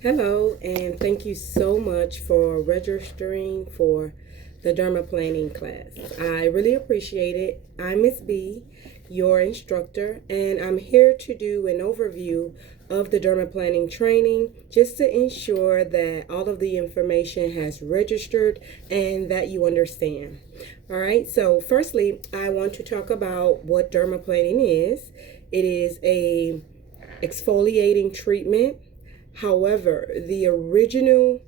Hello, and thank you so much for registering for the Dermaplaning class. I really appreciate it. I'm Miss B, your instructor, and I'm here to do an overview of the Dermaplaning training just to ensure that all of the information has registered and that you understand. All right, so firstly, I want to talk about what dermaplaning is. It is a exfoliating treatment. However, the original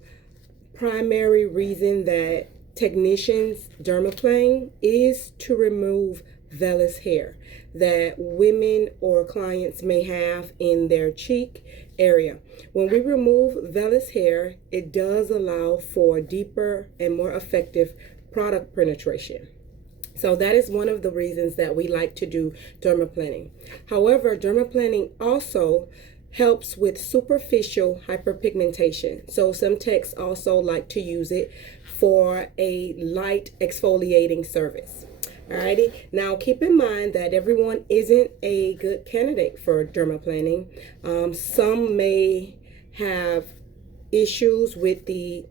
primary reason that technicians dermaplane is to remove vellus hair that women or clients may have in their cheek area. When we remove vellus hair, it does allow for deeper and more effective product penetration. So that is one of the reasons that we like to do dermaplaning. However, dermaplaning also helps with superficial hyperpigmentation. So some techs also like to use it for a light exfoliating service. Alrighty, now keep in mind that everyone isn't a good candidate for dermaplaning. Some may have issues with the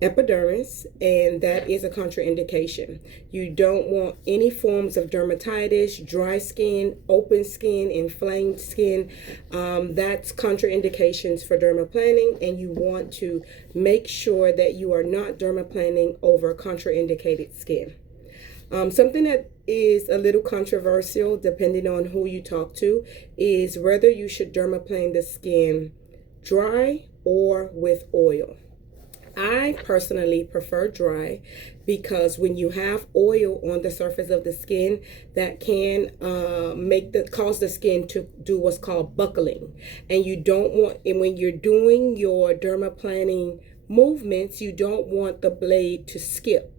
epidermis, and that is a contraindication. You don't want any forms of dermatitis, dry skin, open skin, inflamed skin. That's contraindications for dermaplaning, and you want to make sure that you are not dermaplaning over contraindicated skin. Something that is a little controversial, depending on who you talk to, is whether you should dermaplane the skin dry or with oil. I personally prefer dry because when you have oil on the surface of the skin, that can cause the skin to do what's called buckling, and you don't want. And when you're doing your dermaplaning movements, you don't want the blade to skip.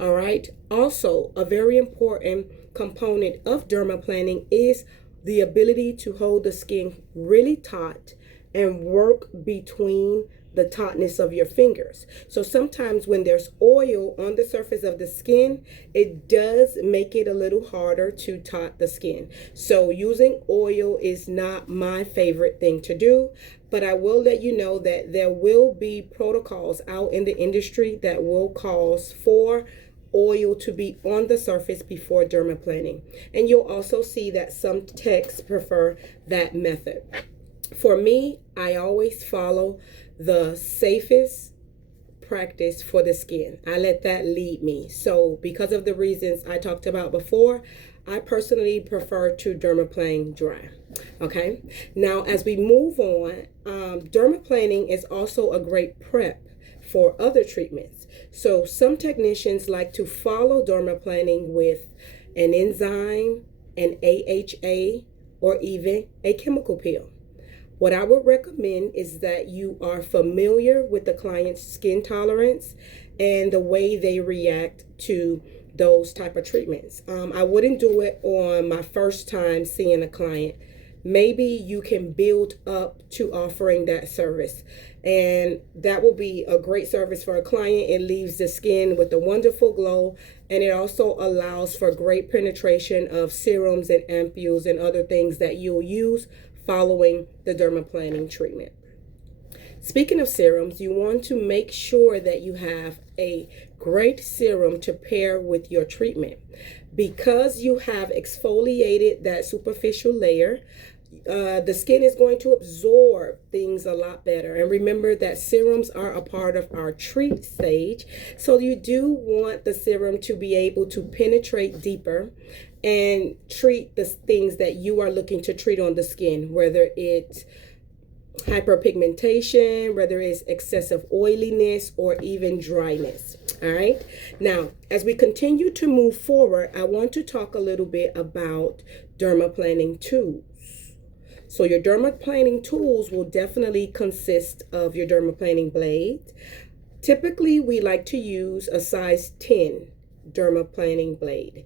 All right. Also, a very important component of dermaplaning is the ability to hold the skin really taut and work between the tautness of your fingers. So sometimes when there's oil on the surface of the skin, it does make it a little harder to taut the skin. So using oil is not my favorite thing to do, but I will let you know that there will be protocols out in the industry that will cause for oil to be on the surface before dermaplaning. And you'll also see that some techs prefer that method. For me, I always follow the safest practice for the skin. I let that lead me. So because of the reasons I talked about before, I personally prefer to dermaplane dry. Okay. Now, as we move on, dermaplaning is also a great prep for other treatments. So some technicians like to follow dermaplaning with an enzyme, an AHA, or even a chemical peel. What I would recommend is that you are familiar with the client's skin tolerance and the way they react to those type of treatments. I wouldn't do it on my first time seeing a client. Maybe you can build up to offering that service, and that will be a great service for a client. It leaves the skin with a wonderful glow, and it also allows for great penetration of serums and ampules and other things that you'll use following the dermaplaning treatment. Speaking of serums, you want to make sure that you have a great serum to pair with your treatment. Because you have exfoliated that superficial layer, the skin is going to absorb things a lot better. And remember that serums are a part of our treat stage. So you do want the serum to be able to penetrate deeper and treat the things that you are looking to treat on the skin, whether it's hyperpigmentation, whether it's excessive oiliness, or even dryness. All right. Now, as we continue to move forward, I want to talk a little bit about dermaplaning tools. So your dermaplaning tools will definitely consist of your dermaplaning blade. Typically, we like to use a size 10 dermaplaning blade.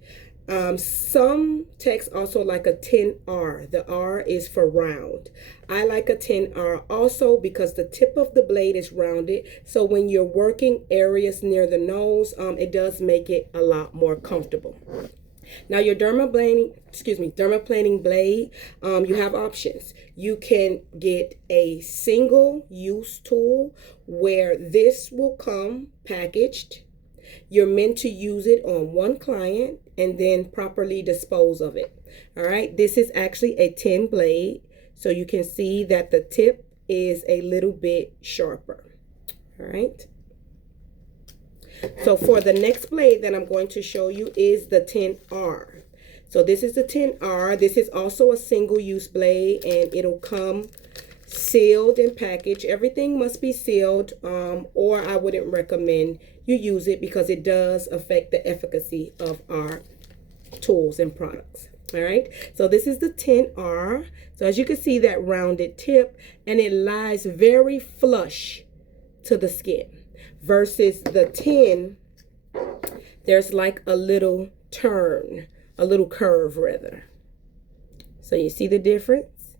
Some techs also like a 10R. The R is for round. I like a 10R also because the tip of the blade is rounded. So when you're working areas near the nose, it does make it a lot more comfortable. Now your dermaplaning blade, you have options. You can get a single use tool where this will come packaged. You're meant to use it on one client and then properly dispose of it. All right, this is actually a 10 blade, so you can see that the tip is a little bit sharper. All right. So for the next blade that I'm going to show you is the 10R. So this is the 10R. This is also a single use blade, and it'll come sealed and packaged. Everything must be sealed, or I wouldn't recommend you use it because it does affect the efficacy of our tools and products. All right, so this is the 10R. So as you can see, that rounded tip, and it lies very flush to the skin, versus the 10, there's like a little turn, a little curve rather. So you see the difference?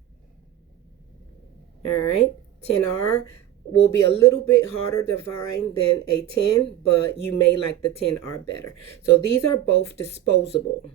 All right, 10R will be a little bit harder to find than a 10, but you may like the 10R better. So these are both disposable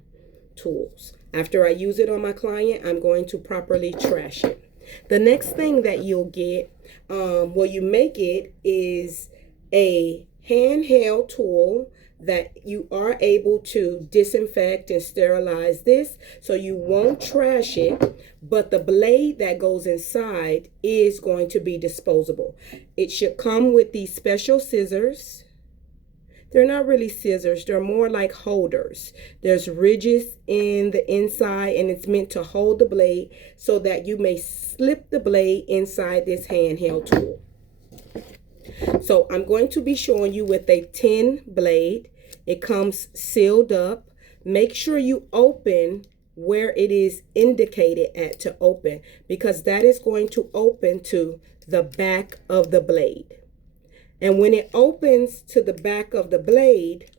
tools. After I use it on my client, I'm going to properly trash it. The next thing that you'll get, well, you may get, is a handheld tool that you are able to disinfect and sterilize this, so you won't trash it, but the blade that goes inside is going to be disposable. It should come with these special scissors. They're not really scissors, they're more like holders. There's ridges in the inside, and it's meant to hold the blade so that you may slip the blade inside this handheld tool. So I'm going to be showing you with a 10 blade. It comes sealed up. Make sure you open where it is indicated at to open, because that is going to open to the back of the blade. And when it opens to the back of the blade,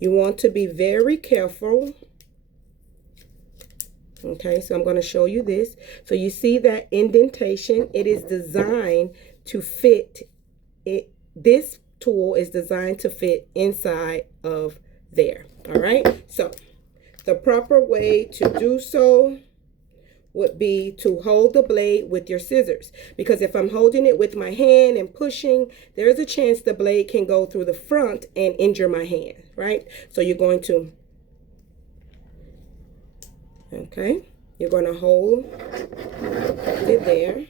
you want to be very careful. Okay, so I'm going to show you this. So you see that indentation, it is designed to fit it. This tool is designed to fit inside of there. All right, so the proper way to do so would be to hold the blade with your scissors, because if I'm holding it with my hand and pushing, there's a chance the blade can go through the front and injure my hand, right? So you're going to, okay, you're going to hold it there.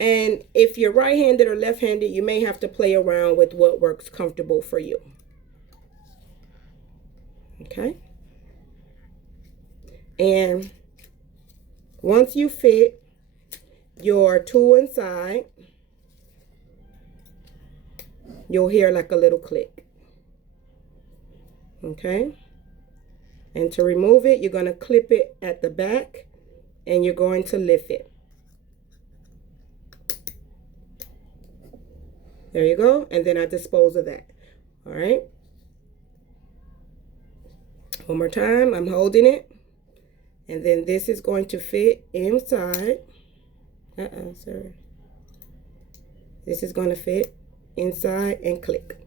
And if you're right-handed or left-handed, you may have to play around with what works comfortable for you. Okay. And once you fit your tool inside, you'll hear like a little click. Okay. And to remove it, you're going to clip it at the back, and you're going to lift it. There you go. And then I dispose of that. All right. One more time. I'm holding it. And then this is going to fit inside. Sorry. This is going to fit inside and click.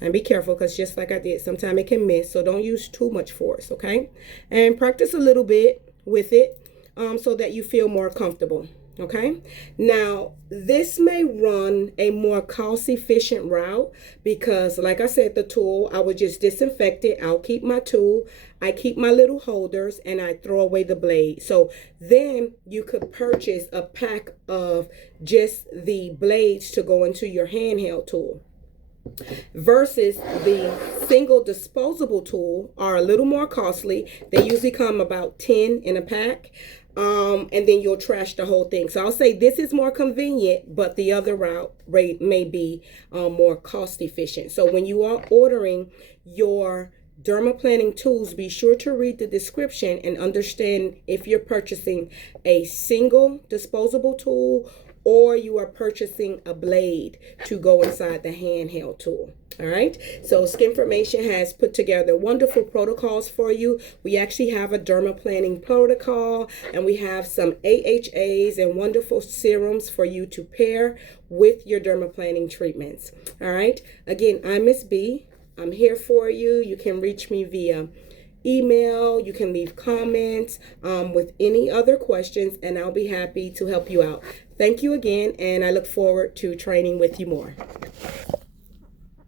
And be careful, because just like I did, sometimes it can miss. So don't use too much force, okay? And practice a little bit with it so that you feel more comfortable. Okay, now this may run a more cost efficient route, because like I said, the tool, I would just disinfect it. I'll keep my tool, I keep my little holders, and I throw away the blade. So then you could purchase a pack of just the blades to go into your handheld tool, versus the single disposable tool are a little more costly. They usually come about 10 in a pack. And then you'll trash the whole thing. So I'll say this is more convenient, but the other route rate may be more cost efficient. So when you are ordering your dermaplaning tools, be sure to read the description and understand if you're purchasing a single disposable tool or you are purchasing a blade to go inside the handheld tool. All right, so Skinformation has put together wonderful protocols for you. We actually have a dermaplaning protocol, and we have some AHAs and wonderful serums for you to pair with your dermaplaning treatments. All right, again, I'm Miss B. I'm here for you. You can reach me via email. You can leave comments with any other questions, and I'll be happy to help you out. Thank you again, and I look forward to training with you more.